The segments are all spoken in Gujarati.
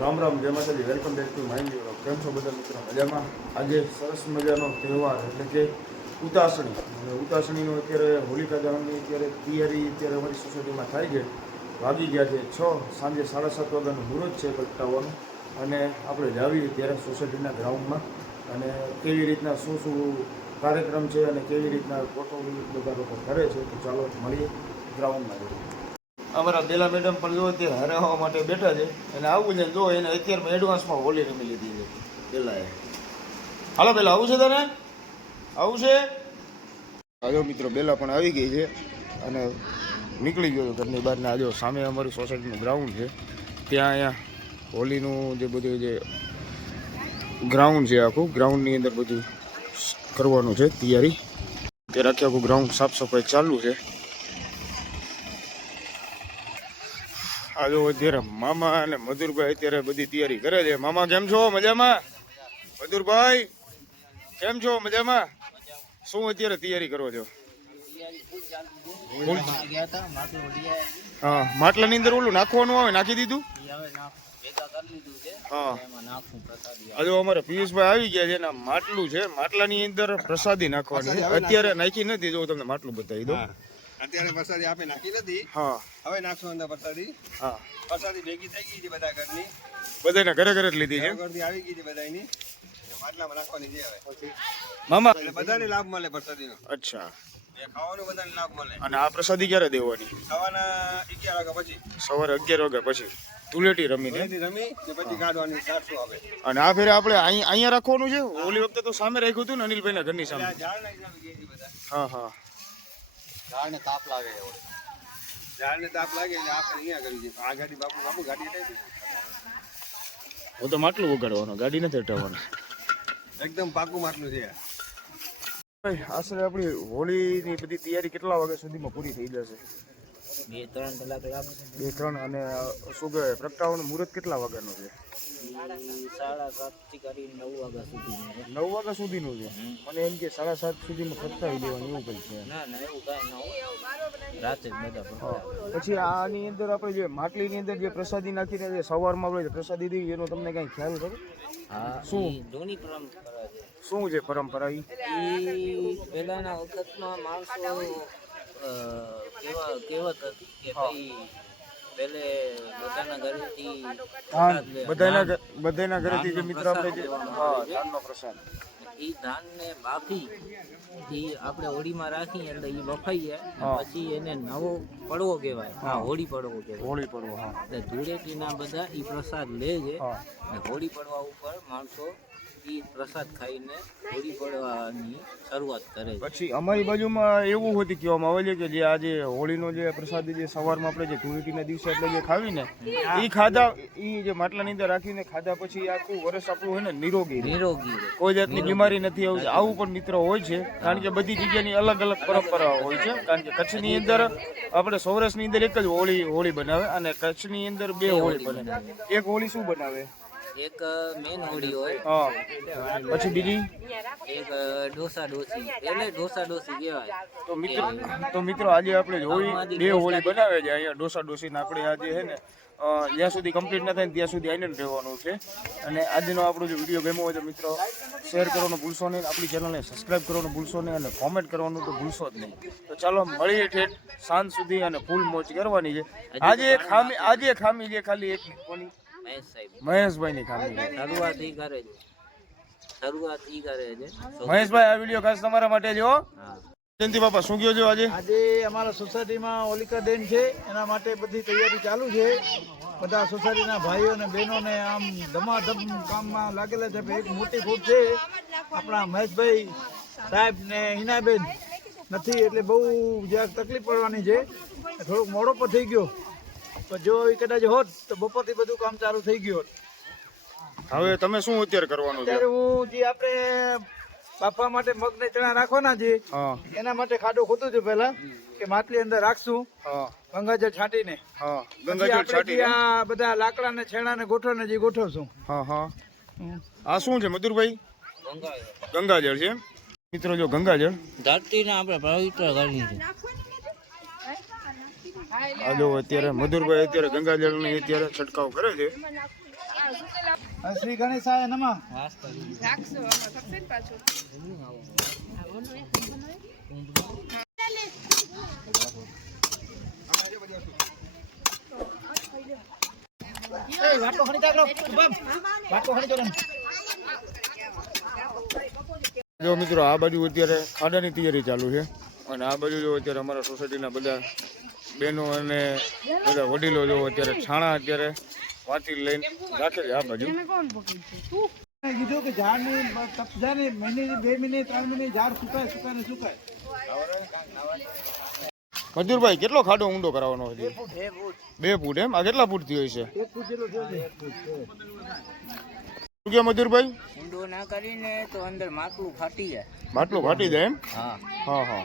રામ રામ, જય માતાજી. Welcome back to my vlog. કેમ છો બધા મિત્રો? મજામાં. આજે સરસ મજાનો તહેવાર એટલે કે ઉતાસણી. અને ઉતાસણીનો અત્યારે હોલિકા દહનની અત્યારે તૈયારી અત્યારે અમારી સોસાયટીમાં થાય છે. વાગી ગયા છે 6, સાંજે 7:30 વાગ્યાનું મુહૂર્ત છે પ્રગટાવવાનું. અને આપણે જાવીએ ત્યારે સોસાયટીના ગ્રાઉન્ડમાં અને કેવી રીતના શું શું કાર્યક્રમ છે અને કેવી રીતના ગોઠવણી બધા લોકો કરે છે. તો ચાલો મળીએ ગ્રાઉન્ડમાં. અમારા બેલા મેડમ પણ જો તે હરાવવા માટે બેઠા છે અને આવું છે જો એને અત્યારમાં એડવાન્સમાં હોલી રમી લીધી છે પહેલાં. હાલો બેલા, આવું છે તને? આવું છે? જો મિત્રો બેલા પણ આવી ગઈ છે અને નીકળી ગયો ઘરની બહાર. ને આજો સામે અમારી સોસાયટીનું ગ્રાઉન્ડ છે, ત્યાં અહીંયા હોલીનું જે બધું જે ગ્રાઉન્ડ છે આખું ગ્રાઉન્ડની અંદર બધું કરવાનું છે તૈયારી. ત્યારે આખે આખું ગ્રાઉન્ડ સાફ સફાઈ ચાલુ છે. આ જો અત્યારે મામા અને મધુરભાઈ અત્યારે બધી તૈયારી કરે છે. મામા કેમ છો? મજામાં? મધુરભાઈ કેમ છો? મજામાં? શું અત્યારે તૈયારી કરો છો? હા, માટલાની અંદર ઓલું નાખવાનું આવે, નાખી દીધું? હા, આજે અમારે પિયુષભાઈ આવી ગયા છે. માટલું છે, માટલાની અંદર પ્રસાદી નાખવાની છે. અત્યારે નાખી નથી, જો તમને માટલું બતાવી દઉં. અત્યારે પ્રસાદી આપે નાખી નથી. હા, હવે નાખશું અંદર પ્રસાદી. હા, પ્રસાદી ભેગી થઈ ગઈ છે બધા ઘરની. બધાને ઘરે ઘરે જ લીધી છે. ઘરથી આવી ગઈ છે બધાની. માટલામાં નાખવાની છે હવે. મામા એટલે બધાને લાભ મળે પ્રસાદીનો. અચ્છા. ખાવાનો બધાને લાભ મળે. અને આ પ્રસાદી ક્યારે દેવાની? ખાવાના 11 વાગ્યા પછી. સવારે 11 વાગ્યા પછી ધૂળેટી રમીને રમી ને પછી કાઢવાની 400 આવે. અને આ ફેરે આપણે અહીંયા રાખવાનું છે. ઓલી વખતે તો સામે રાખ્યું હતું ને અનિલભાઈના ઘરની સામે. ઝાડ નાખી ગયા છે બધા. હા હા, ઝાડને તાપ લાગે. ઝાડને તાપ લાગે એટલે આપણે અહીંયા કરી છે. આ ગાડી બાપુ ગાડી હટાવી. હું તો માટલું વગાડવાનું, ગાડી નથી હટાવવાનું. એકદમ પાકું માટલું છે. આશરે આપણી હોળીની બધી તૈયારી કેટલા વાગ્યા સુધીમાં પૂરી થઈ જશે? 2-3 કલાક લાગશે. 2-3. અને શું કહેવાય, પ્રગટાવવાનું મુહૂર્ત કેટલા વાગ્યાનું છે? 7:30 થી કરીને 9 વાગ્યા સુધીનું છે. 9 વાગ્યા સુધીનું છે. અને એમ કે 7:30 સુધીમાં પ્રગટાવી દેવાનું એવું કંઈ છે? ના એવું કાંઈ ના હોય, રાતે જ બધા પ્રગટાવે. પછી આની અંદર આપણે જે માટલીની અંદર જે પ્રસાદી નાખીને જે સવારમાં આપણે પ્રસાદી દઈએ એનો તમને કાંઈ ખ્યાલ ખરો? હા, શું? જૂની પરંપરા છે. શું છે પરંપરા? એ પહેલાના વખતમાં માણસો કહેવત હતી કે ભાઈ પહેલે બધાના ઘરેથી બધાના ઘરેથી જે મિત્ર આપણે જે ધાનનો પ્રસાદ, એ ધાનને બાફી એ આપણે હોળીમાં રાખી એટલે એ બફાઈ જાય. પછી એને નવો પડવો કહેવાય. હા, હોળી પડવો કહેવાય. હોળી પડવો. હા, એટલે ધૂળેટીના બધા એ પ્રસાદ લે છે. અને હોળી પડવા ઉપર માણસો એ પ્રસાદ ખાઈને હોળી પડવાની શરૂઆત કરે છે. પછી અમારી બાજુમાં એવું હોતી કહેવામાં આવે છે કે જે આજે હોળીનો જે પ્રસાદ જે સવારમાં આપણે જે ધૂળેટીના દિવસે એટલે જે ખાવીને એ ખાધા, એ જે માટલાની અંદર રાખીને ખાધા પછી આખું વર્ષ આપણું હોય ને નિરોગી કોઈ જાતની બીમારી નથી આવતી. આવું પણ મિત્રો હોય છે, કારણ કે બધી જગ્યાની અલગ અલગ પરંપરાઓ હોય છે. કારણ કે કચ્છની અંદર આપણે સૌરાષ્ટ્રની અંદર એક જ હોળી બનાવે અને કચ્છની અંદર 2 હોળી બને. એક હોળી શું બનાવે? એક મેન હોળી હોય. હા, પછી બીજી એક ડોસા ડોસી, એટલે ડોસા ડોસી કહેવાય. તો મિત્રો આજે આપણે હોળી 2 હોળી બનાવે છે અહીંયા ડોસા ડોસીને. આપણે આજે છે ને જ્યાં સુધી કમ્પ્લીટ ના થાય ત્યાં સુધી આનંદ રહેવાનું છે. અને આજનો આપણો જો વિડીયો ગમ્યો હોય તો મિત્રો શેર કરવાનું ભૂલશો નહીં, આપણી ચેનલને સબસ્ક્રાઈબ કરવાનું ભૂલશો નહીં અને કોમેન્ટ કરવાનું તો ભૂલશો જ નહીં. તો ચાલો મળીએ ઠેઠ સાંજ સુધી અને ફૂલ મોજ કરવાની છે. આજે ખામી છે ખાલી એક કોની? મહેશભાઈની ખામી છે. શરૂઆત ઈ કરે છે. મહેશભાઈ, આ વિડીયો ખાસ તમારા માટે છે. જયંતિ બાપા, શું કહો છો? આજે અમારા સોસાયટીમાં હોલિકા દહન છે, એના માટે બધી તૈયારી ચાલુ છે. બધા સોસાયટીના ભાઈઓ અને બહેનોને આમ ધમાધમ કામમાં લાગેલા છે. એક મોટી ખોટ છે, આપણા મહેશભાઈ સાહેબ ને હિનાબેન નથી એટલે બહુ જરાક તકલીફ પડવાની છે. થોડોક મોડો પણ થઈ ગયો, પણ જો એ કદાચ હોત તો બપોરથી બધું કામ ચાલુ થઈ ગયું. હવે તમે શું અત્યારે કરવાનું છે? અત્યારે હું જે આપણે બાફવા માટે મગ ને ચણા રાખવાના છે, એના માટે ખાડો ખોદું છું પેલા કે માટલી અંદર રાખશું ગંગાજળ છાંટીને. આ બધા લાકડા ને છેડા ને ગોઠવને જે ગોઠવશું. આ શું છે મધુરભાઈ? ગંગાજળ છે મિત્રો. જો ગંગાજળ ધરતીને આપણે પવિત્ર કરવી છે. આ જો અત્યારે મધુરભાઈ અત્યારે ગંગાજળ ને અત્યારે છંટકાવ કરે છે. શ્રી ગણેશાય નમઃ. જો મિત્રો આ બાજુ અત્યારે ખાડાની તૈયારી ચાલુ છે અને આ બાજુ જો અત્યારે અમારા સોસાયટીના બધા બહેનો અને બધા વડીલો જો અત્યારે છાણા અત્યારે વાંચી લઈને રાખે છે આ બાજુ. કીધું કે ઝાડની તપજાને મહિને 2 મહિને 3 મહિને ઝાડ સુકાય સુકાય ને સુકાય. મજૂરભાઈ કેટલો ખાડો ઊંડો કરાવવાનો હોય? 2 ફૂટ એમ? આ કેટલા ફૂટથી હોય છે? 1 ફૂટ જેટલો થયો છે. શું કે મજૂરભાઈ? ઊંડો ના કરીને તો અંદર માટલું ફાટી જાય. માટલું ફાટી જાય એમ? હા. હા હા.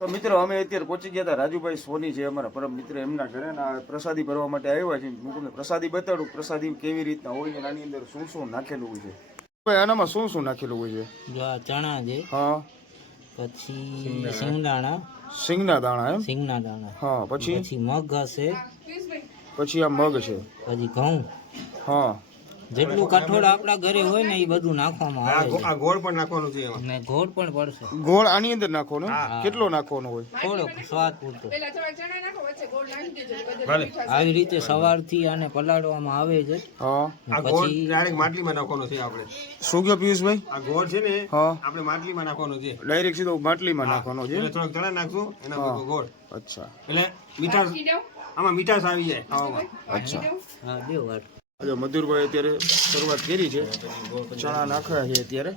તો મિત્રો અમે અત્યારે પહોંચી ગયા હતા રાજુભાઈ સોની છે અમારા પરમ મિત્ર, એમના ઘરે ને આ પ્રસાદી ભરવા માટે આવ્યા છે. હું તમને પ્રસાદી બતાડું પ્રસાદી કેવી રીતના હોય છે, આની અંદર શું શું નાખેલું હોય છે. ભાઈ આનામાં શું શું નાખેલું હોય છે? જો આ ચણા છે, હા, પછી સિંગદાણા, સિંગના દાણા એમ? સિંગના દાણા, હા, પછી પછી મગ હશે, પછી આ મગ છે, પછી ઘઉં, હા, જેટલું કઠોળ આપણા ઘરે હોય ને એ બધું નાખવામાં આવે છે. આ ગોળ પણ નાખવાનું છે એમાં. ને ગોળ પણ પડશે, ગોળ આની અંદર નાખવાનો? કેટલો નાખવાનો હોય? થોડોક સ્વાદ પૂરતો. ભલે આવી રીતે સવારથી આને પલાળવામાં આવે છે. હા. આ ગોળ પછી ડાયરેક્ટ માટલીમાં નાખવાનો છે આપણે. શું કહ્યો પિયુષભાઈ? આ ગોળ છે ને હા, આપણે માટલીમાં નાખવાનો છે. ડાયરેક્ટ સીધો માટલીમાં નાખવાનો છે? એટલે થોડોક ચણા નાખશું એના ભેગો ગોળ, અચ્છા એટલે મીઠાશ આમાં મીઠાશ આવી જાય ખાવામાં. અચ્છા. હા, 2 વાર. હવે મધુરભાઈ અત્યારે શરૂઆત કરી છે, ચણા નાખ્યા છે અત્યારે,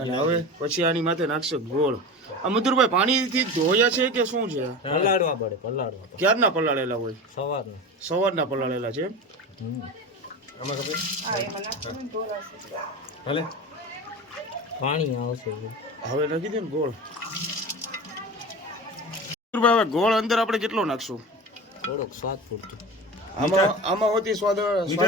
અને હવે પછી આની માથે નાખશે ગોળ. આ મધુરભાઈ પાણીથી ધોયા છે કે શું છે? પલાળવા પડે, પલાળવા પડે. ક્યારના પલાળેલા હોય? સવારના. સવારના પલાળેલા છે? આમાં ખબર ભલે પાણી આવશે. હવે નાખી દે ને ગોળ. મધુરભાઈ હવે ગોળ અંદર આપણે કેટલો નાખશું? થોડોક સ્વાદ પૂરતો. આમાં હોતી સ્વાદ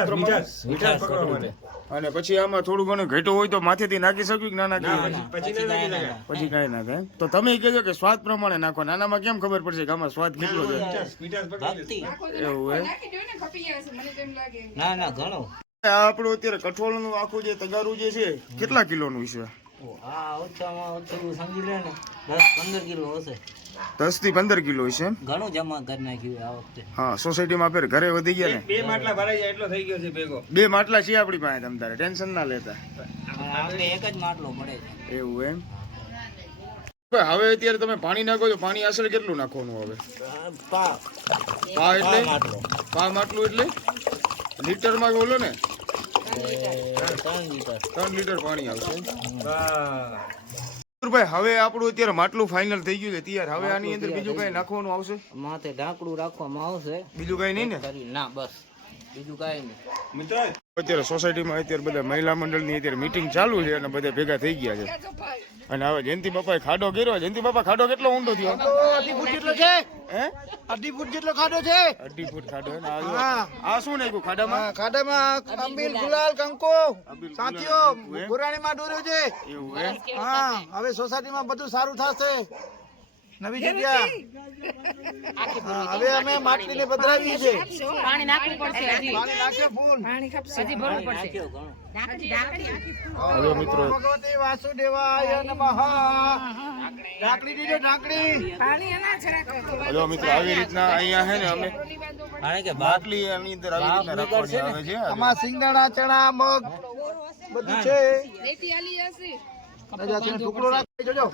પ્રમાણે? મીઠાશ પકડવા માટે. અને પછી આમાં થોડું ઘણું ઘેટો હોય તો માથેથી નાખી શકીએ કે ના નાખી? પછી ના નાખી શકાય. પછી કાંઈ નાખે? તો તમે કહેજો કે સ્વાદ પ્રમાણે નાખો. આનામાં કેમ ખબર પડશે કે આમાં સ્વાદ કેટલો છે? મીઠાશ પકડી ભક્તિ. એવું હોય? ના ના, ઘણો. આ આપણું અત્યારે કઠોળનું આખું જે તગારું જે છે કેટલા કિલોનું છે? આ ઓછામાં ઓછું સમજી લે ને 10-15 કિલો હશે. 10 થી 15 કિલો છે એમ? ઘણું જમા કરી નાખ્યું આ વખતે. હા, સોસાયટીમાં ફેર ઘરે વધી ગયા ને? 2 માટલા ભરાઈ જાય એટલો થઈ ગયો છે ભેગો. 2 માટલા છે આપણી પાસે, તમ તારે ટેન્શન ના લેતા. આપણે એક જ માટલો પડે છે. એવું એમ? હવે અત્યારે તમે પાણી નાખો તો પાણી આશરે કેટલું નાખવાનું? હવે પા એટલે માટલો. પા માટલું એટલે લીટરમાં બોલો ને? 3 લીટર. 3 લીટર પાણી આવશે. વાહ. ભાઈ હવે આપણું અત્યારે માટલું ફાઇનલ થઈ ગયું છે તૈયાર. હવે આની અંદર બીજું કઈ નાખવાનું આવશે? માથે ઢાંકણું રાખવામાં આવશે. બીજું કઈ નહીં ને? ના, બસ બીજું કાંઈ નહીં. મિત્ર અત્યારે સોસાયટીમાં અત્યારે બધા મહિલા મંડળની અત્યારે મીટિંગ ચાલુ છે અને બધા ભેગા થઈ ગયા છે. અને હવે જયંતિ બાપાએ ખાડો કર્યો. જયંતિ બાપા ખાડો કેટલો ઊંડો થયો? 2 ફૂટ જેટલો છે. હે? 2.5 ફૂટ જેટલો ખાડો છે. 2.5 ફૂટ ખાડો હે ને? હા. આ શું નાખ્યું ખાડામાં? હા, ખાડામાં અંબીલ ગુલાલ કંકો સાથીઓ પુરાણીમાં દોર્યો છે. એવું હે? હા, હવે સોસાયટીમાં બધું સારું થશે. નવી જગ્યા. હા, હવે અમે માટલીને પધરાવીએ છીએ. પાણી નાખવું પડશે હજી. પાણી નાખે ફૂલ. હજી ભરવું પડશે. નાખ્યો ઘણો. હવે મિત્રો ભગવતી વાસુદેવાય નમઃ. ઢાંકણી દીધો, ઢાંકણી. હવે મિત્રો આવી રીતના અહીંયા હે ને અમે કારણ કે બાટલી આની અંદર આવી રીતના રાખવાની આવે છે. આમાં સિંગદાણા ચણા મગ બધું છે. રાજા છે, ટુકડો રાખી જોજો.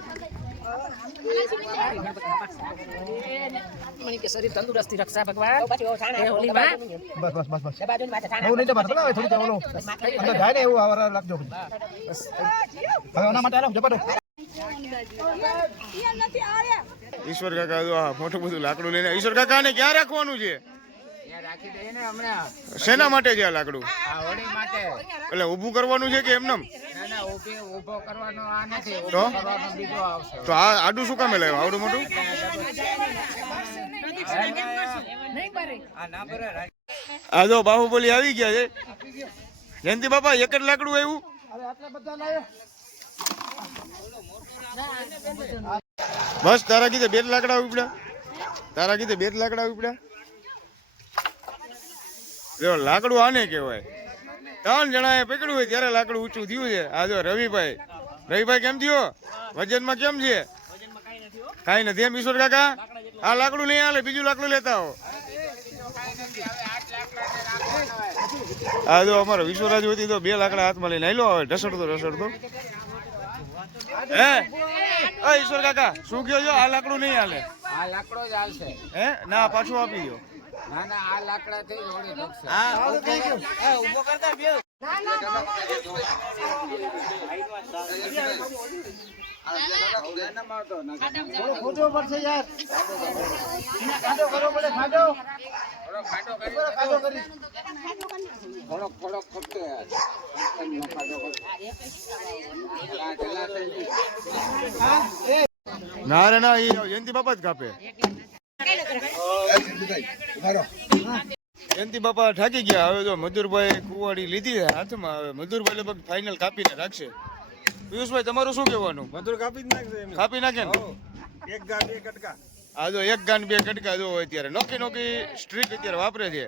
શરીર તંદુરસ્તી રક્ષા ભગવાન એ હોલીમાં બસ બસ બસ બસ. બહુ નહીં જબર બોલો, થોડી ચાલો અંદર જાય ને એવું આવાર રાખજો. બસ. હવે એના માટે આલો જબર. ઈશ્વર કાકા જો આ મોટું બધું લાકડું લઈને ઈશ્વર કાકા ને ક્યાં રાખવાનું છે? રાખી દઈએ ને હમણાં. શેના માટે છે આ લાકડું? આ હોળી માટે. એટલે ઊભું કરવાનું છે કે એમનેમ? ના ના, ઊભો કરવાનો આ નથી. તો કરવાનો બીજો આવશે. તો આ આડું શું કામે લાવ્યું આવડું મોટું? આ ના ભરે. આ જો બાહુબલી આવી ગયા છે. જયંતિ બાપા એક જ લાકડું આવ્યું? અરે આટલા બધા લાયો. બસ તારા કીધે 2 લાકડા ઉપડ્યા. તારા કીધે 2 લાકડા ઉપડ્યા. જો લાકડું આને કહેવાય. 3 જણાએ પકડ્યું હોય ત્યારે લાકડું ઊંચું થયું છે. આ જો રવિભાઈ કેમ થયો? વજનમાં કેમ છે? કાંઈ નથી એમ ઈશ્વર કાકા? આ લાકડું નહીં હાલે, બીજું લાકડું લેતા આવો. આ જો અમારો વિશ્વરાજ હોતી તો 2 લાકડા હાથમાં લઈને આયલો આવે ઢસડતો. હે ઈશ્વર કાકા શું કહો છો? આ લાકડું નહીં હાલે? આ લાકડો જ હાલશે. હે ના પાછું આપી દો. ના ના આ લાકડા થી હોળી ભગશે. ઉભો કરતા બે ખોટો પડશે યાર. ખાડો કરો પડે ખાડો. થોડોક ખપતો ના રે ના, એ જયંતિ બાપા જ કાપે. જયંતિ બાપા થાકી ગયા. હવે જો મધુરભાઈ કુવાડી લીધી છે હાથમાં. હવે મધુરભાઈ લગભગ ફાઇનલ કાપીને રાખશે. પિયુષભાઈ તમારું શું કહેવાનું? મધુર કાપી જ નાખશે એમ. કાપી નાખે ને? એક ગાંઠ 2 કટકા. આ જો 1 ગાંઠ 2 કટકા જો અત્યારે નોકી સ્ટ્રીક અત્યારે વાપરે છે.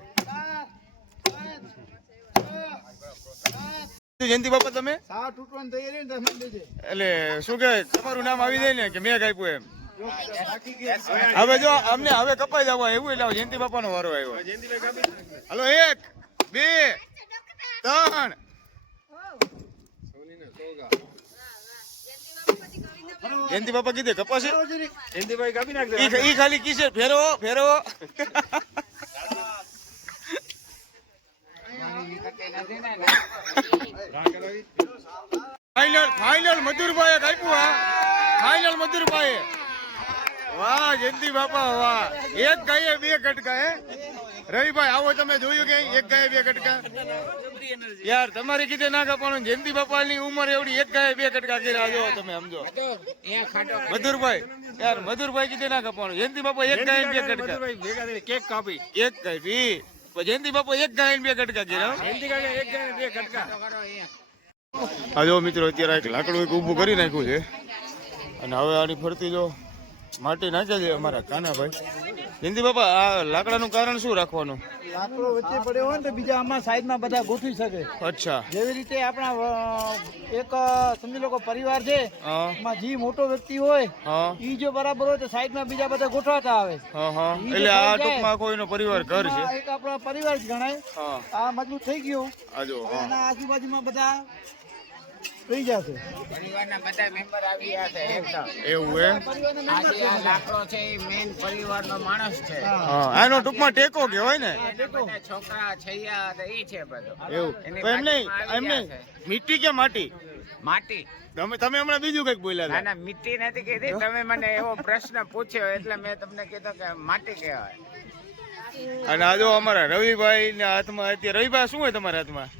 જયંતિ બાપા તમે સાવ તૂટવાની તૈયારી ને તમે લેજે. એટલે શું કહેવાય, તમારું નામ આવી જાય ને કે મેં કાપ્યું એમ. હવે જો અમને હવે કપાઈ જવા એવું એટલે જયંતિ બાપાનો વારો આવ્યો. હાલો 1 2 3. જયંતિ બાપા કીધે કપાશે. જયંતિભાઈ કાપી નાખશે. ઈ ખાલી કીશે ફેરવો. ફાઇનલ મધુરભાઈ કાપ્યું. હા ફાઇનલ મધુરભાઈ. વાહ જયંતિ બાપા વાહ. 1 ગાયે 2 કટકા. હે રવિભાઈ આવો તમે જોયું કે 1 ગાયે 2 કટકા? યાર તમારી કીધે ના કાપવાનું. જયંતિ બાપાની ઉંમર એવડી 1 ગાયે 2 કટકા કર્યા. જો તમે સમજો મધુરભાઈ. યાર મધુરભાઈ કીધે ના કાપવાનું. જયંતિ બાપા 1 ગાયે 2 કટકા. ભેગા થઈને કેક કાપી. 1 કાપી. જયંતિ બાપા 1 ગાયે 2 કટકા કર્યા. જયંતિ કાકા 1 ગાંઠ 2 કટકા. આ જો મિત્રો અત્યારે એક લાકડું ઊભું કરી નાખ્યું છે અને હવે આની ફરતી જો માટી નાખે છે અમારા કાનાભાઈ. જયંતિ બાપા આ લાકડાનું કારણ શું રાખવાનું? લાકડો વચ્ચે પડ્યો હોય ને તો બીજા આમાં સાઈડમાં બધા ગોઠવી શકે. અચ્છા. જેવી રીતે આપણા એક સમજી લો કે પરિવાર છે, હા એમાં જે મોટો વ્યક્તિ હોય હા ઈ જો બરાબર હોય તો સાઈડમાં બીજા બધા ગોઠવાતા આવે. હા એટલે આ ટૂંકમાં કોઈનો પરિવાર ઘર છે. આ એક આપણો પરિવાર જ ગણાય. હા આ મજબૂત થઈ ગયું. આ જો હા એના આજુબાજુમાં બધા થઈ જશે. પરિવારના બધા મેમ્બર આવી ગયા છે એકદમ. એવું એમ. આજે આ લાકડો છે એ મેઇન પરિવારનો માણસ છે. હા આનો ટૂંકમાં ટેકો કહેવાય ને. બધા છોકરા છૈયા તો એ છે બધો. એવું એની પણ એમ બાજુમાં નહીં આવી ગયા મીઠી કે માટી? માટી. તમે હમણાં બીજું કઈક બોલ્યા ના હતા. ના મીઠી નથી કીધી. તમે મને એવો પ્રશ્ન પૂછ્યો એટલે મેં તમને કીધું કે માટી કહેવાય. અને આ જો અમારા રવિભાઈ ના હાથમાં અત્યારે રવિભાઈ શું હોય તમારા હાથમાં?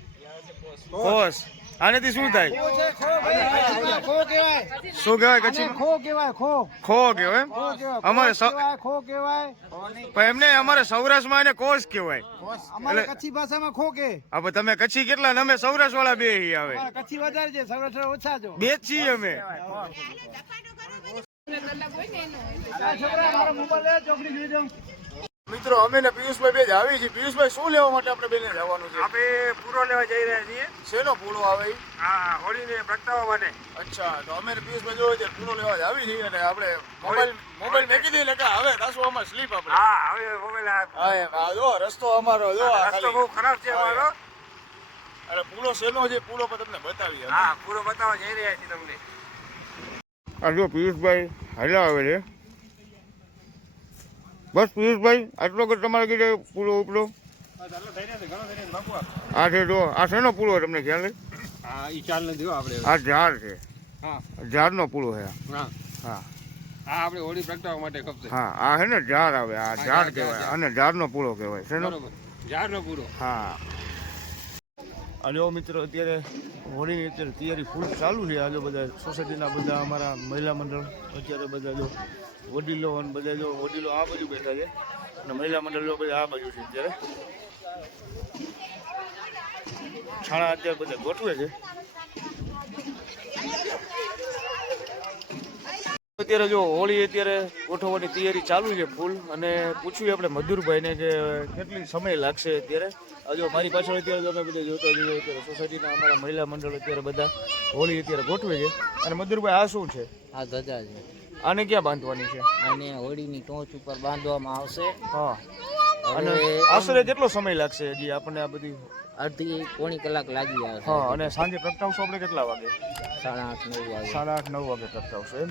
હોશ. આનાથી શું થાય? ખો કહેવાય. શું કહેવાય કચ્છી? ખો કહેવાય. ખો કહેવાય એમ? અમારે ખો કહેવાય. પણ એમને અમારે સૌરાષ્ટ્રમાં એને કોસ કહેવાય. અમારે કચ્છી ભાષામાં ખો કે. હવે તમે કચ્છી કેટલા? અમે સૌરાષ્ટ્ર વાળા બે ઈ આવે. અમારા કચ્છી વધારે છે, સૌરાષ્ટ્ર ઓછા છો. બે જ છીએ અમે. આ છોકરા મારો મોબાઈલ લે, ચોકડી જોઈ દઉં. મિત્રો અમે ને પિયુષભાઈ બે જ આવી છીએ. પિયુષભાઈ શું લેવા માટે આપણે બેને જવાનું છે? આપણે પૂરો લેવા જઈ રહ્યા છીએ. શેનો પૂરો આવે ઈ? હા હોળીને પ્રગટાવવા માટે. અચ્છા તો અમે ને પિયુષભાઈ જો અત્યારે પૂરો લેવા જ આવી છીએ અને આપણે મોબાઈલ મેકી દઈએ ને કે હવે પાછું અમારે સ્લીપ આપણે. હા હવે મોબાઈલ હા એમ. આ જો રસ્તો અમારો જો આ રસ્તો ખાલી. બહુ ખરાબ છે અમારો. અરે પૂરો શેનો છે પૂરો પર તમને બતાવીએ. હા પૂરો બતાવવા જઈ રહ્યા છીએ તમને. આ જો પિયુષભાઈ હાલ્યા આવે છે. બસ પિયુષભાઈ આટલો કે તમારે કીધે પૂરો ઉપડો આ છે. જો આ શેનો પૂરો તમને ખ્યાલ છે? હા ઈ ચાલ નથી આપણે. આ ઝાડ છે. હા ઝાડનો પૂરો છે. હા હા હા આપણે હોળી પ્રગટાવવા માટે ખપશે. હા આ છે ને ઝાડ આવે. આ ઝાડ કહેવાય અને ઝાડનો પૂરો કહેવાય. શેનો? બરોબર ઝાડનો પૂરો. હા. અને મિત્રો અત્યારે હોળીની અત્યારે તૈયારી ફૂલ ચાલુ છે. આજે બધા સોસાયટીના બધા અમારા મહિલા મંડળ અત્યારે બધા જો વડીલો અને બધા જો વડીલો આ બાજુ બેઠા છે અને મહિલા મંડળો બધા આ બાજુ છે. અત્યારે છાણા અત્યારે બધા ગોઠવે છે. અત્યારે જો હોળી અત્યારે ગોઠવવાની તૈયારી ચાલુ છે ફૂલ, અને પૂછ્યું આપણે મધુરભાઈને કે કેટલી સમય લાગશે અત્યારે. જો મારી પાછળ અત્યારે તમે બધા જોતા જઈએ અત્યારે સોસાયટીના અમારા મહિલા મંડળ અત્યારે બધા હોળી અત્યારે ગોઠવે છે. અને મધુરભાઈ આ શું છે? આ ધજા છે. આને ક્યાં બાંધવાની છે? આને હોળીની ટોચ ઉપર બાંધવામાં આવશે. હા, અને આશરે કેટલો સમય લાગશે હજી આપણને આ બધી? અડધી પોણી કલાક લાગી આવશે. હા, અને સાંજે પ્રગટાવશો આપણે કેટલા વાગે? 8:30 9 વાગે. 8:30 9 વાગે પ્રગટાવશો એમ?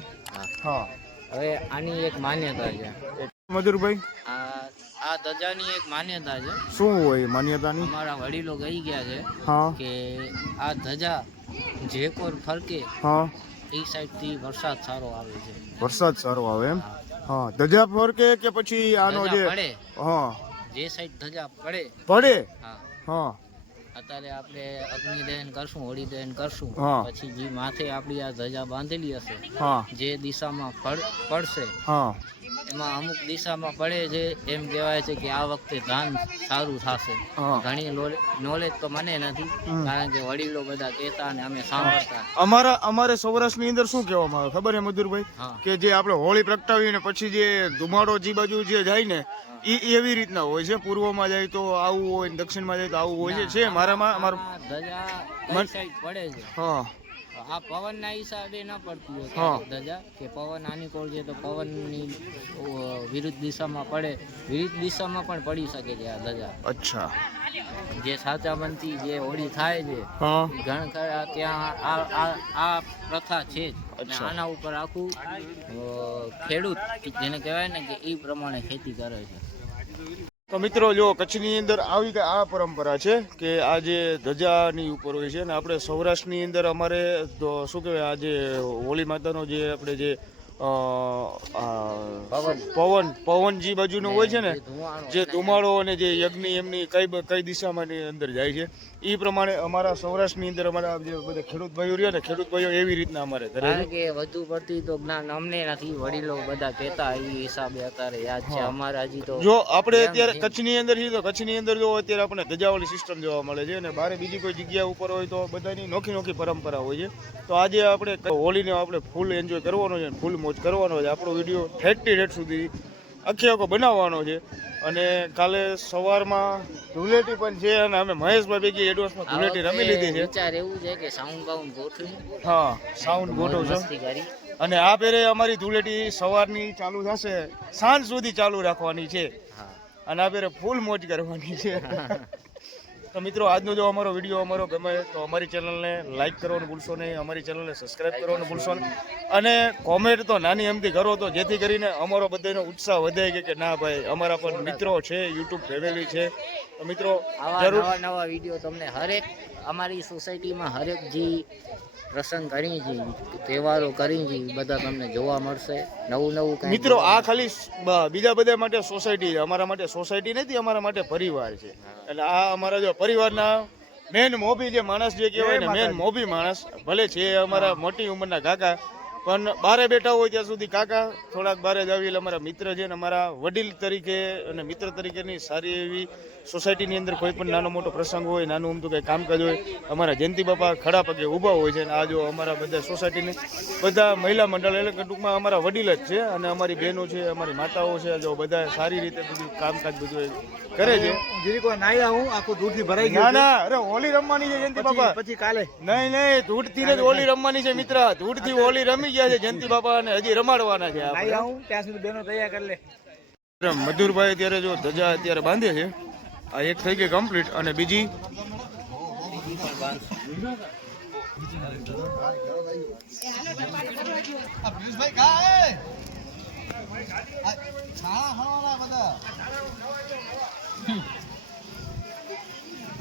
હા. હવે આની એક માન્યતા છે. મધુરભાઈ, આ ધજાની એક માન્યતા છે. શું હોય માન્યતાની? અમારા વડીલો કહી ગયા છે હા કે આ ધજા જે કોઈ ફરકે હા એ સાઈડ થી વરસાદ સારો આવે છે. વરસાદ સારો આવે એમ? હા, ધજા ફરકે કે પછી આનો ધજા જે પડે, હા જે સાઈડ ધજા પડે. પડે. હા, હા અત્યારે આપણે અગ્નિ દહન કરશું, હોળી દહન કરશું, હા. પછી જે માથે આપણી આ ધજા બાંધેલી હશે, હા જે દિશામાં પડશે હા એમાં અમુક દિશામાં પડે છે એમ કહેવાય છે કે આ વખતે ધાન સારું થશે. હા. ઘણી નોલેજ તો મને નથી, કારણ કે વડીલો બધા કહેતા અને અમે સાંભળતા. અમારે સૌરાષ્ટ્રની અંદર શું કહેવામાં આવે ખબર છે મધુરભાઈ? હા. કે જે આપણે હોળી પ્રગટાવીને પછી જે ધુમાડો જે બાજુ જે જાય ને એ એવી રીતના હોય છે. પૂર્વમાં જાય તો આવું હોય, દક્ષિણમાં જાય તો આવું હોય છે. મારામાં અમારું આ ધજા કઈ સાઈડ પડે છે, હા આ પવનના હિસાબે ન પડતી હોય હા. ક્યારેક ધજા, કે પવન અનુકૂળ છે તો પવનની વિરુદ્ધ દિશામાં પડે, વિરુદ્ધ દિશામાં પણ પડી શકે છે આ ધજા. અચ્છા. જે સાચા મનથી જે હોળી થાય છે હા ઘણ ખરા ત્યાં આ પ્રથા છે જ. અને અચ્છા. આના ઉપર આખું ખેડૂત જેને કહેવાય ને કે એ પ્રમાણે ખેતી કરે છે. તો મિત્રો જો કચ્છની અંદર આવી કે આ પરંપરા છે કે આ જે ધજાની ઉપર હોય છે ને આપણે સૌરાષ્ટ્રની અંદર અમારે તો શું કહેવાય આ જે હોળી માતાનો જે આપણે જે પવન જે બાજુનો હોય છે ને જે ધુમાડો અને જે યજ્ઞ એમની કઈ દિશામાં અંદર જાય છે એ પ્રમાણે અમારા સૌરાષ્ટ્રની અંદર અમારા જે બધા ખેડૂત ભાઈઓ રહ્યા ને ખેડૂત ભાઈઓ એવી રીતના અમારે કરે કારણ છે. કે વધુ પડતી તો જ્ઞાન અમને નથી, વડીલો બધા કહેતા એ હિસાબે અત્યારે યાદ છે. અમારે હજી તો જો આપણે અત્યારે કચ્છની અંદર છીએ તો કચ્છની અંદર જો અત્યારે આપણે ધજાવાળી સિસ્ટમ જોવા મળે છે, અને બહાર બીજી કોઈ જગ્યા ઉપર હોય તો બધાની નોખી નોખી પરંપરા હોય છે. તો આજે આપણે હોળીને આપણે ફૂલ એન્જોય કરવાનો છે, ફૂલ મોજ કરવાનો છે. આપણો વિડીયો ઠેઠથી ઠેઠ સુધી આખો બનાવવાનો છે. અને કાલે સવારમાં ધૂળેટી પણ છે, અને અમે મહેશભાઈ ભેગી એડવાન્સમાં ધૂળેટી રમી લીધી છે. વિચાર એવું છે કે સાઉન્ડ બાઉન્ડ ગોઠવી હા, સાઉન્ડ ગોઠવશે. મસ્તી કરી. અને આ ફેરે અમારી ધૂળેટી સવારની ચાલુ થશે, સાંજ સુધી ચાલુ રાખવાની છે. હા. અને આ ફેરે ફૂલ મોજ કરવાની છે. તો મિત્રો આજનો જો અમારો વિડીયો અમારો ગમે તો અમારી ચેનલને લાઈક કરવાનું ભૂલશો નહીં, અમારી ચેનલને સબસ્ક્રાઈબ કરવાનું ભૂલશો નહીં, અને કોમેન્ટ તો નાની એમથી કરો તો જેથી કરીને અમારો બધાનો ઉત્સાહ વધે કે ના ભાઈ અમારા પણ મિત્રો છે, યુટ્યુબ ફેમિલી છે. તો મિત્રો જરૂર નવા વિડીયો તમને હરેક અમારી સોસાયટીમાં હરેક જે પ્રસંગ કરી છે, તહેવારો કરી છે, બધા તમને જોવા મળશે. નવું કંઈ મિત્રો આ ખાલી બીજા બધા માટે સોસાયટી છે, અમારા માટે સોસાયટી નથી, અમારા માટે પરિવાર છે. એટલે આ અમારા જો પરિવારના મેન મોભી જે માણસ જે કહેવાય ને મેન મોભી માણસ ભલે છે અમારા મોટી ઉંમરના કાકા, પણ બારે બેઠા હોય ત્યાં સુધી કાકા થોડાક બારે જ આવી એટલે અમારા મિત્ર છે ને અમારા વડીલ તરીકે અને મિત્ર તરીકેની સારી એવી સોસાયટીની અંદર કોઈ પણ નાનો મોટો પ્રસંગ હોય, નાનું અમતું કંઈ કામકાજ હોય, અમારા જયંતિ બાપા ખડા પગે ઊભા હોય છે. અને આ જો અમારા બધા સોસાયટીને બધા મહિલા મંડળ એટલે કે ટૂંકમાં અમારા વડીલ જ છે, અને અમારી બહેનો છે, અમારી માતાઓ છે, જો બધા સારી રીતે બધું કામકાજ બધું કરે છે. જીરીકો નાઈ આવું આખું દૂધથી ભરાઈ ના ગયું ના, અરે હોળી રમવાની છે જયંતિ બાપા. પછી કાલે નહીં ધૂળથી જ હોળી રમવાની છે મિત્ર, ધૂળથી હોળી રમી ગયા છે જયંતિ બાપા અને હજી રમાડવાના છે નાઈ આપણે. આવું ત્યાં સુધી બેનો તૈયાર કરી લે. મધુરભાઈ અત્યારે જો ધજા અત્યારે બાંધે છે. આ એક થઈ ગઈ કમ્પ્લીટ, અને બીજી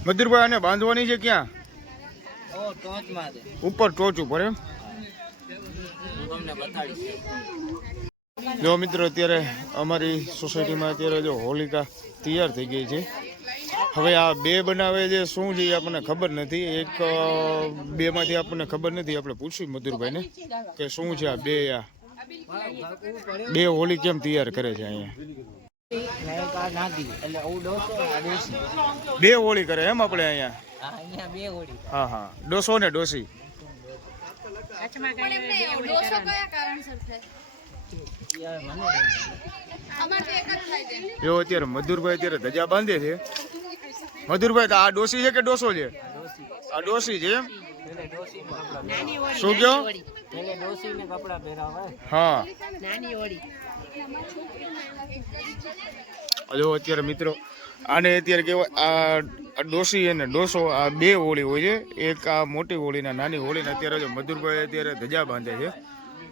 મધુરભાઈ આને બાંધવાની છે ક્યાં? ટોચમાં છે. ઉપર ટોચ ઉપર એમ? હું તમને બતાડીશ. જો મિત્રો અત્યારે અમારી સોસાયટીમાં અત્યારે જો હોલિકા તૈયાર થઈ ગઈ છે. હવે આ બે બનાવે છે શું છે એ આપણને ખબર નથી, એક બે માંથી આપણને ખબર નથી. આપણે પૂછ્યું મધુરભાઈને કે શું છે આ બે હોળી કેમ તૈયાર કરે છે અહીંયા? બે હોળી કરે એમ આપણે અહીંયા? હા હા, ડોસો ને ડોસી. એવો અત્યારે મધુરભાઈ અત્યારે ધજા બાંધે છે. મધુરભાઈ તો આ ડોસી છે કે ડોસો છે? આ ડોસી છે એમ? પેલે ડોસીને કપડાં શું કયો? પેલે ડોસીને કપડાં પહેરાવે. હા નાની હોળી જો અત્યારે મિત્રો આને અત્યારે કેવાય આ ડોસી અને ડોસો આ બે હોળી હોય છે. એક આ મોટી હોળી ને નાની હોળી ને અત્યારે જો મધુરભાઈ અત્યારે ધજા બાંધે છે.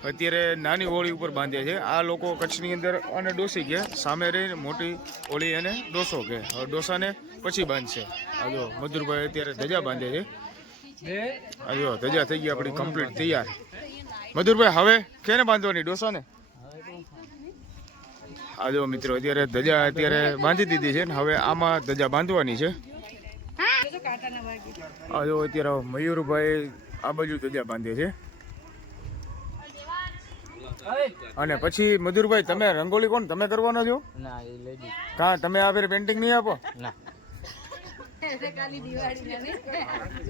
અત્યારે નાની હોળી ઉપર બાંધે છે. આ લોકો કચ્છની અંદર અને ડોસી કે સામે રહીને મોટી હોળી અને ડોસો કે હવે ડોસાને પછી બાંધશે. આ જો મધુરભાઈ અત્યારે ધજા બાંધે છે. આ જો ધજા થઈ ગઈ આપણી કમ્પ્લીટ તૈયાર. મધુરભાઈ હવે કેને બાંધવાની? ડોસાને? આ જો મિત્રો અત્યારે ધજા અત્યારે બાંધી દીધી છે ને હવે આમાં ધજા બાંધવાની છે. આ જો અત્યારે મયુરભાઈ આ બાજુ ધજા બાંધે છે. અને પછી મધુરભાઈ તમે રંગોળી કોણ તમે કરવાનો છો? ના એ લેડી. કા તમે આ ફેર પેન્ટિંગ નહીં આપો? ના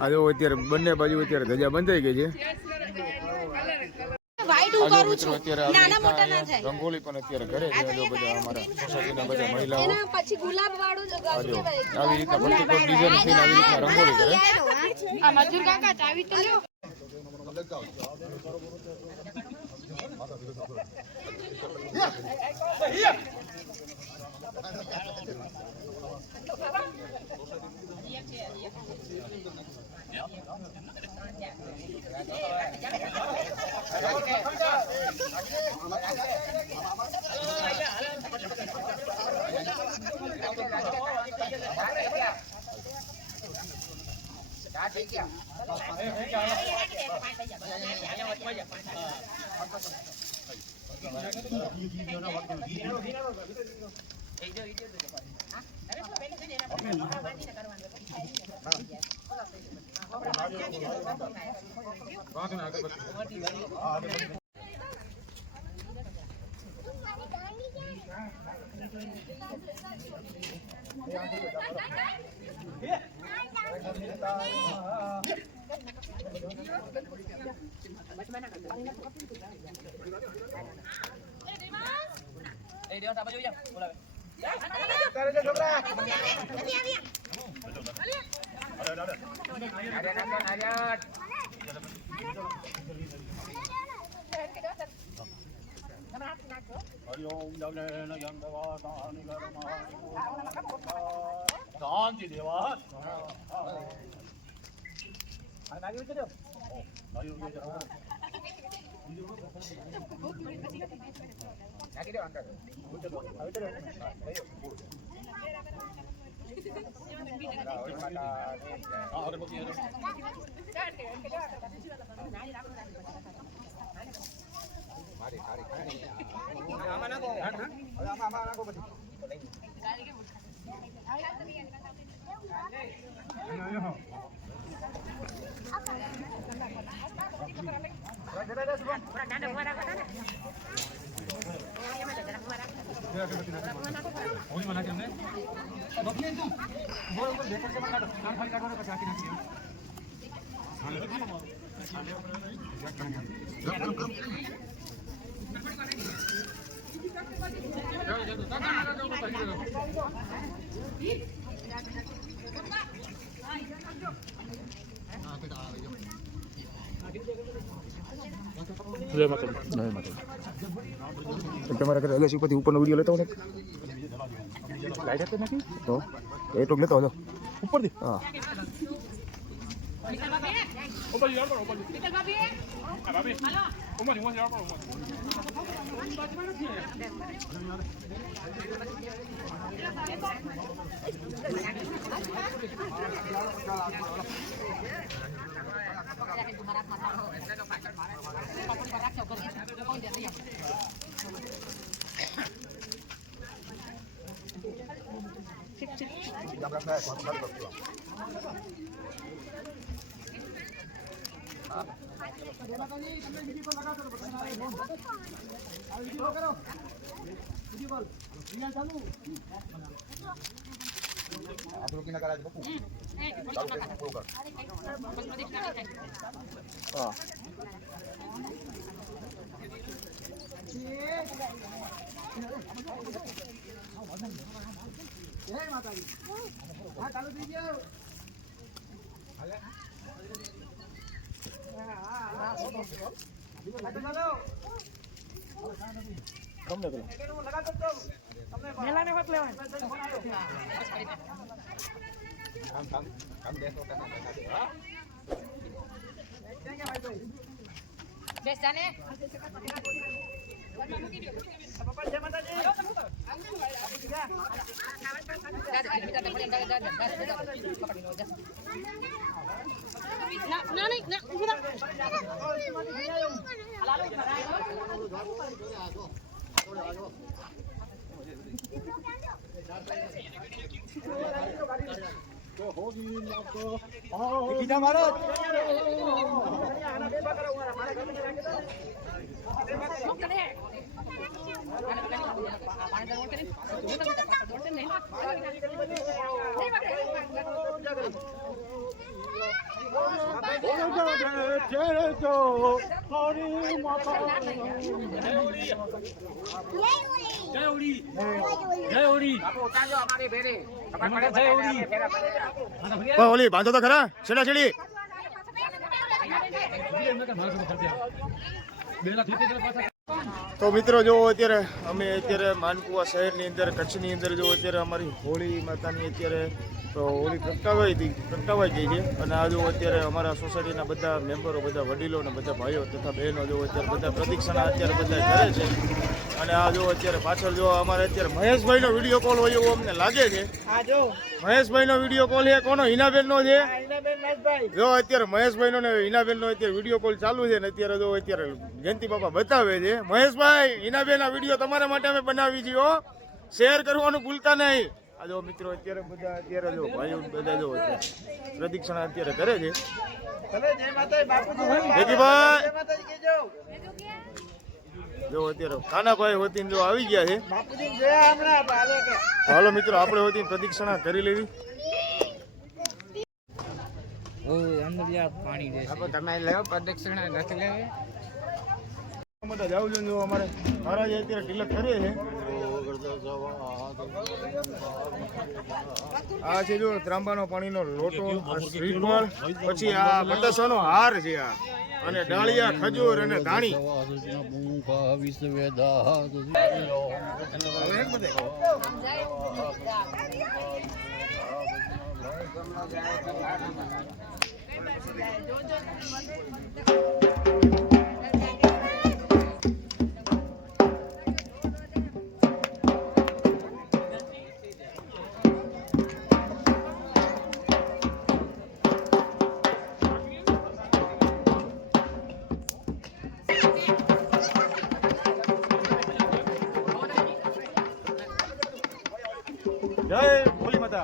આ જો અત્યારે બંને બાજુ અત્યારે ધજા બંધાઈ ગઈ છે. આ જો મિત્રો અત્યારે રંગોળી પણ અત્યારે કરે છે. જો બધા અમારા સોસાયટીના બધા મહિલાઓ પછી ગુલાબ વાળું આ જો આવી રીતના પર્ટિક્યુલર ડિઝાઇન થઈને આવી રીતના રંગોળી કરે. આ મજૂર કાકા ચાવી તો લ્યો તમારા ઘરે એલએસી ઉપરથી ઉપરનો વિડીયો લેતો ને લાઈટ હતી નથી તો એ તો લેતો હતો ઉપરથી. હા બેસ જાને ઓલી બાંધો તો ખરા છેડા છેડી તો મિત્રો જો અત્યારે અમે અત્યારે માનકુવા શહેરની અંદર કચ્છની અંદર જો અત્યારે અમારી હોળી માતાની અત્યારે તો હોળી પ્રગટાવાઈ ગઈ છે અને આ જો અત્યારે અમારા સોસાયટીના બધા મેમ્બરો બધા વડીલો અને બધા ભાઈઓ તથા બહેનો જો અત્યારે બધા પ્રદક્ષિણા અત્યારે બધા કરે છે અને આ જો અત્યારે પાછળ જો અમારે અત્યારે મહેશભાઈનો વિડીયો કોલ હોય એવું અમને લાગે છે. મહેશભાઈનો વિડીયો કોલ છે કોનો હિનાબેનનો છે જો અત્યારે મહેશભાઈનો ને હિનાબેનનો અત્યારે વિડીયો કોલ ચાલુ છે ને અત્યારે જો અત્યારે જયંતિ બાપા બતાવે છે. મહેશભાઈ હિનાબેન આ વિડીયો તમારા માટે અમે બનાવી છીએ હો, શેર કરવાનું ભૂલતા નહીં. આ જો મિત્રો અત્યારે બધા અત્યારે જો ભાઈઓ બધા જો પ્રદક્ષિણા અત્યારે કરે છે. જો અત્યારે કાનાભાઈ હોતી જો આવી ગયા છે. હાલો મિત્રો આપણે હોતી પ્રદક્ષિણા કરી લેવી. પાણી દે તમે લેવો પ્રદક્ષિણા નથી લેવી બધા જાવ જો અમારે મહારાજ અત્યારે તિલક કરીએ છે. આ છે જો ત્રાંબાનો પાણીનો લોટો, શ્રીફળ, પછી આ બટાસાનો હાર છે આ અને ડાળિયા, ખજૂર અને ધાણી. જય ભોલી માતા.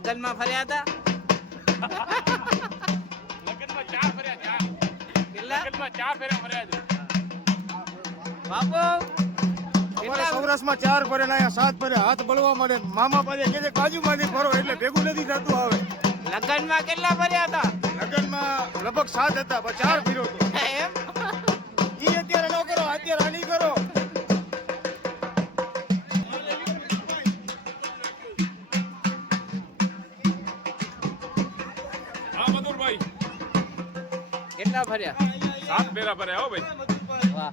લગનમાં ફર્યા હતા બાપુ અમારે સૌરાષ્ટ્રમાં 4 ફરે ને અહીંયા 7 ફરે હાથ બળવા માંડે મામા પાસે કે છે બાજુમાંથી ફરો એટલે ભેગું નથી થતું હવે લગનમાં કેટલા ફર્યા હતા લગ્નમાં લગભગ 7 હતા પણ 4 ફર્યો હતો એમ ઈ અત્યારે ન કરો અત્યારે આની કરો કેટલા ફર્યા 7 ફેરા ફર્યા હો ભાઈ વાહ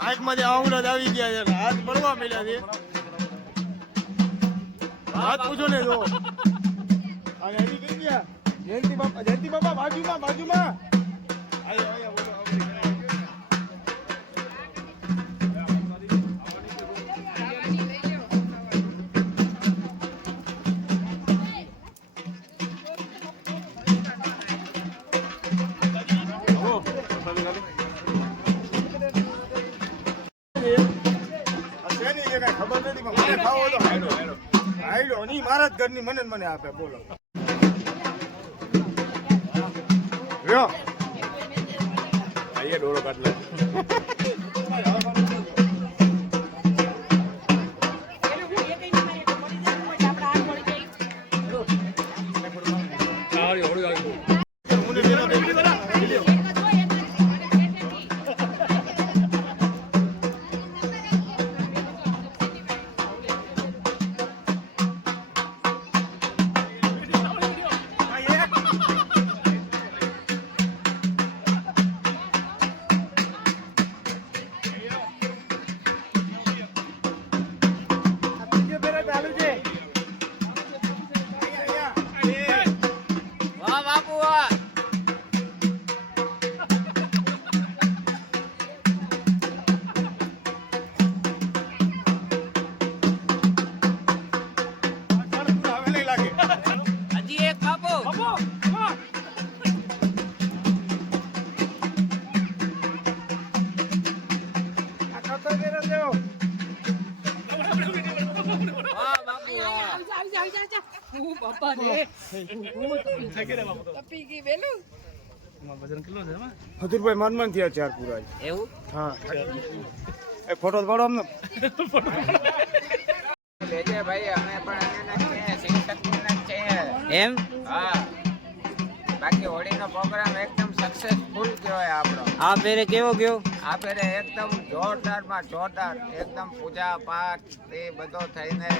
આંખમાંથી આંગળા જ આવી ગયા છે હાથ બળવા મળ્યા છે હાથ પૂછો ને જો અને એની કઈ ગયા જયંતિ બાપા બાજુમાં આયો બોલો ખબર નથી પણ મને ખાવો તો હાઈડો ની મારા જ ઘરની મને આપે બોલો રહ્યો આઈએ ડોળો કાઢ લે વાહ બાપુ વાહ હવે નહીં લાગે હજી એક બાપુ વાહ બાપુ વાહ હજુરભાઈ મન થયા 4 પૂરા એવું હા એ ફોટો પાડો અમને લેજે ભાઈ અમે પણ અહીંયા છે શિક્ષકના છે એમ હા બાકી હોળીનો પ્રોગ્રામ એકદમ સક્સેસફુલ કહેવાય આપણો આ ફેરે કેવો ગયો આ ફેરે એકદમ જોરદારમાં જોરદાર એકદમ પૂજા પાઠ એ બધો થઈને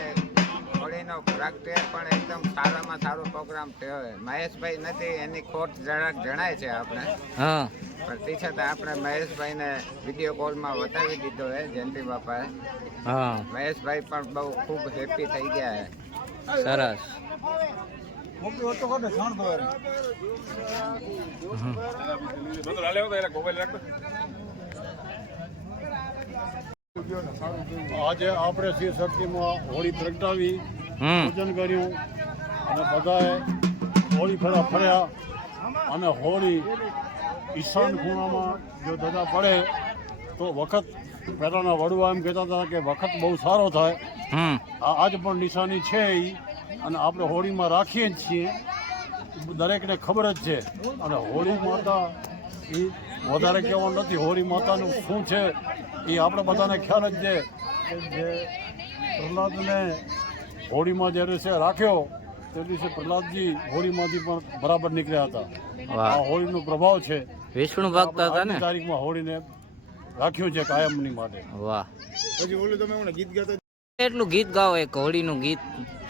હોળીનો પ્રેક્ટિસ પણ એકદમ સારામાં સારો પ્રોગ્રામ થયો છે મહેશભાઈ નથી એની ખોટ જરાક જણાય છે આપણે હા પણ તે છતાં આપણે મહેશભાઈને વિડીયો કોલમાં બતાવી દીધો છે જયંતિ બાપાએ હા મહેશભાઈ પણ બહુ ખૂબ હેપી થઈ ગયા છે સરસ બધું હાલે તો એને મોબાઈલ રાખતો આજે આપણે શ્રી શક્તિમાં હોળી પ્રગટાવી પૂજન કર્યું અને બધાએ હોળી ફર્યા અને હોળી ઈશાન ખૂણામાં જો ધજા પડે તો વખત પહેલાંના વડવા એમ કહેતા હતા કે વખત બહુ સારો થાય. આજ પણ નિશાની છે એ, અને આપણે હોળીમાં રાખીએ જ છીએ, દરેકને ખબર જ છે. અને હોળી માતા એ વધારે કહેવાનું નથી, હોળી માતાનું શું છે એ આપણે બધાને ખ્યાલ જ છે કે જે પ્રહલાદને હોળીમાં જે દિવસે રાખ્યો તે દિવસે પ્રહલાદજી હોળીમાંથી પણ બરાબર નીકળ્યા હતા. આ હોળીનો પ્રભાવ છે. વિષ્ણુ ભક્ત હતા ને, તારીખમાં હોળીને રાખ્યું છે કાયમની માટે. વાહ. પછી ઓલું તમે હમણાં ગીત ગાતા એટલું ગીત ગાઓ, એક હોળીનું ગીત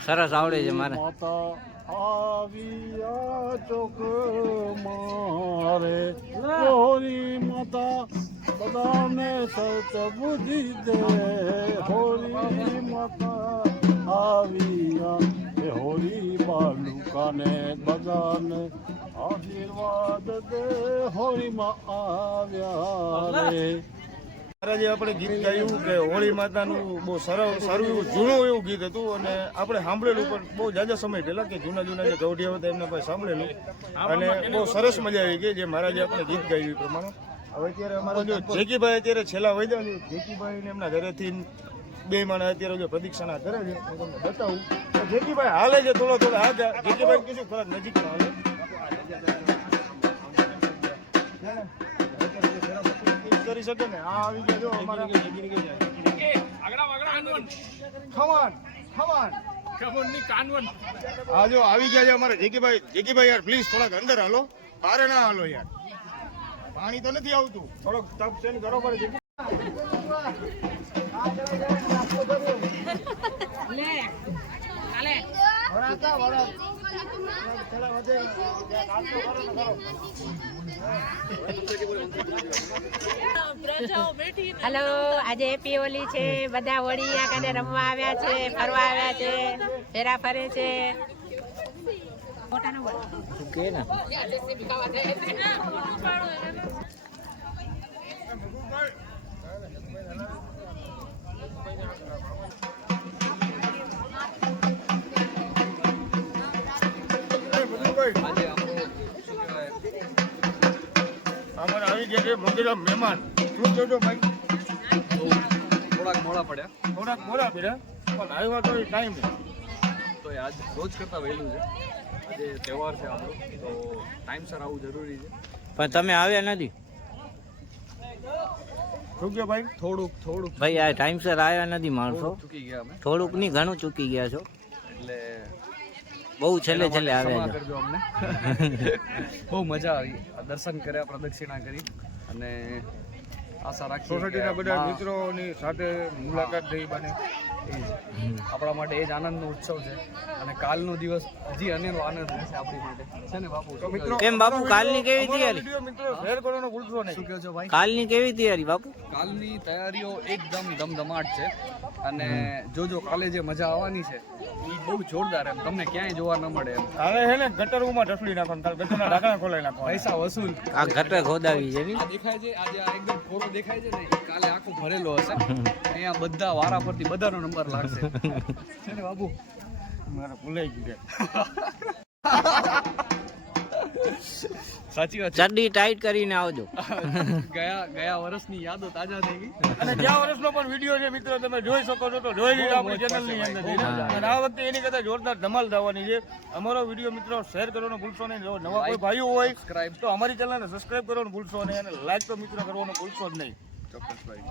સરસ આવડે છે મારે. માતા આવ્યા ચોક મારે, હોળી માતા બધાને સત બુદ્ધિ દે, હોળી માતા આવ્યા એ હોળી બાલુકાને બધાને આશીર્વાદ દે, હોળીમાં આવ્યા રે. મહારાજે આપણે ગીત ગાયું કે હોળી માતાનું બહુ સારું એવું જૂનું એવું ગીત હતું, અને આપણે સાંભળેલું પણ બહુ જાજા સમય પહેલા કે જૂના જે ગૌઢિયા હતા એમને પાસે સાંભળેલું, અને બહુ સરસ મજા આવી ગઈ જે મહારાજે આપણે ગીત ગાયું એ પ્રમાણે. હવે અત્યારે અમારા જો જેકીભાઈ અત્યારે છેલ્લા વૈદ્યા છે, જેકીભાઈને એમના ઘરેથી 2 માણસ અત્યારે જો પ્રદીક્ષાના કરે છે, હું તમને બતાવું. તો જેકીભાઈ હાલે છે થોડો આગળ. જેકીભાઈ કીધું ખરા નજીકમાં હાલે કરી શકે ને. આ આવી ગયા જો અમારા આ જો આવી ગયા છે અમારા જેકીભાઈ યાર પ્લીઝ થોડાક અંદર હાલો, બારે ના હાલો યાર, પાણી તો નથી આવતું, થોડોક તપ છે ને કરો પડે. હેલો, આજે હેપી હોલી છે. બધા હોળી અહીંયા કને રમવા આવ્યા છે, ફરવા આવ્યા છે, ફેરા ફરે છે. કે ને અમારે આવી ગયા છે મંદિરના મહેમાન. શું કહેજો ભાઈ? થોડાક મોડા પડ્યા, થોડાક મોડા પીડ્યા પણ આવ્યા તો ટાઈમ તો આજ રોજ કરતાં વહેલું છે. આજે તહેવાર છે આપણો, તો ટાઈમસર આવવું જરૂરી છે. પણ તમે આવ્યા નથી શું કહો ભાઈ? થોડુંક ભાઈ, આ ટાઈમસર આવ્યા નથી માણસો. ચૂકી ગયા અમે, થોડુંક નહીં, ઘણું ચૂકી ગયા છો. એટલે બહુ છેલ્લે આવ્યા ક્ષમા છો. કરજો અમને. બહુ મજા આવી, દર્શન કર્યા, પ્રદક્ષિણા કરી, અને આશા રાખી સોસાયટીના બધા મિત્રોની સાથે મુલાકાત થઈ બને. આપણા માટે એ જ આનંદનો ઉત્સવ છે, અને કાલનો દિવસ હજી અનેરો આનંદ રહેશે આપણી માટે, છે ને બાપુ? તો મિત્રો કેમ બાપુ, કાલની કેવી તૈયારી? વિડીયો મિત્રો શેર કરવાનો ભૂલશો નહીં. શું કહો છો ભાઈ? કાલની કેવી તૈયારી બાપુ? કાલની તૈયારીઓ એકદમ ધમધમાટ છે, અને જો કાલે જે મજા આવવાની છે એ બહુ જોરદાર, એમ તમને ક્યાંય જોવા ન મળે એમ. હવે હે ને ગટરમાં ઢસડી નાખવાનું, કાલ ગટરના ઢાંકણા ખોલાઈ નાખવાના. પૈસા વસૂલ. આ ગટર ખોદાવી છે ને? આ દેખાય છે, આજે આ એકદમ કોરો દેખાય છે ને, એ કાલે આખો ભરેલો હશે. અહીંયા બધા વારા પરથી બધાનો નંબર લાગશે, છે ને બાબુ? મારે ભૂલાઈ ગયું. સાચી વાત છે. ચડ્ડી ટાઈટ કરીને આવજો. ગયા વર્ષની યાદો તાજા થઈ ગઈ. અને ગયા વર્ષનો પણ વિડીયો છે મિત્રો, તમે જોઈ શકો છો, તો જોઈ લીધો આપણી ચેનલની અંદર. અને આ વખતે એની કરતા જોરદાર ધમાલ થવાની છે. અમારો વિડીયો મિત્રો શેર કરવાનું ભૂલશો નહીં. જો નવા કોઈ ભાઈઓ હોય તો અમારી ચેનલને સબસ્ક્રાઇબ કરવાનું ભૂલશો નહીં, અને લાઈક તો મિત્રો કરવાનું ભૂલશો જ નહીં. ચોક્કસ ભાઈ.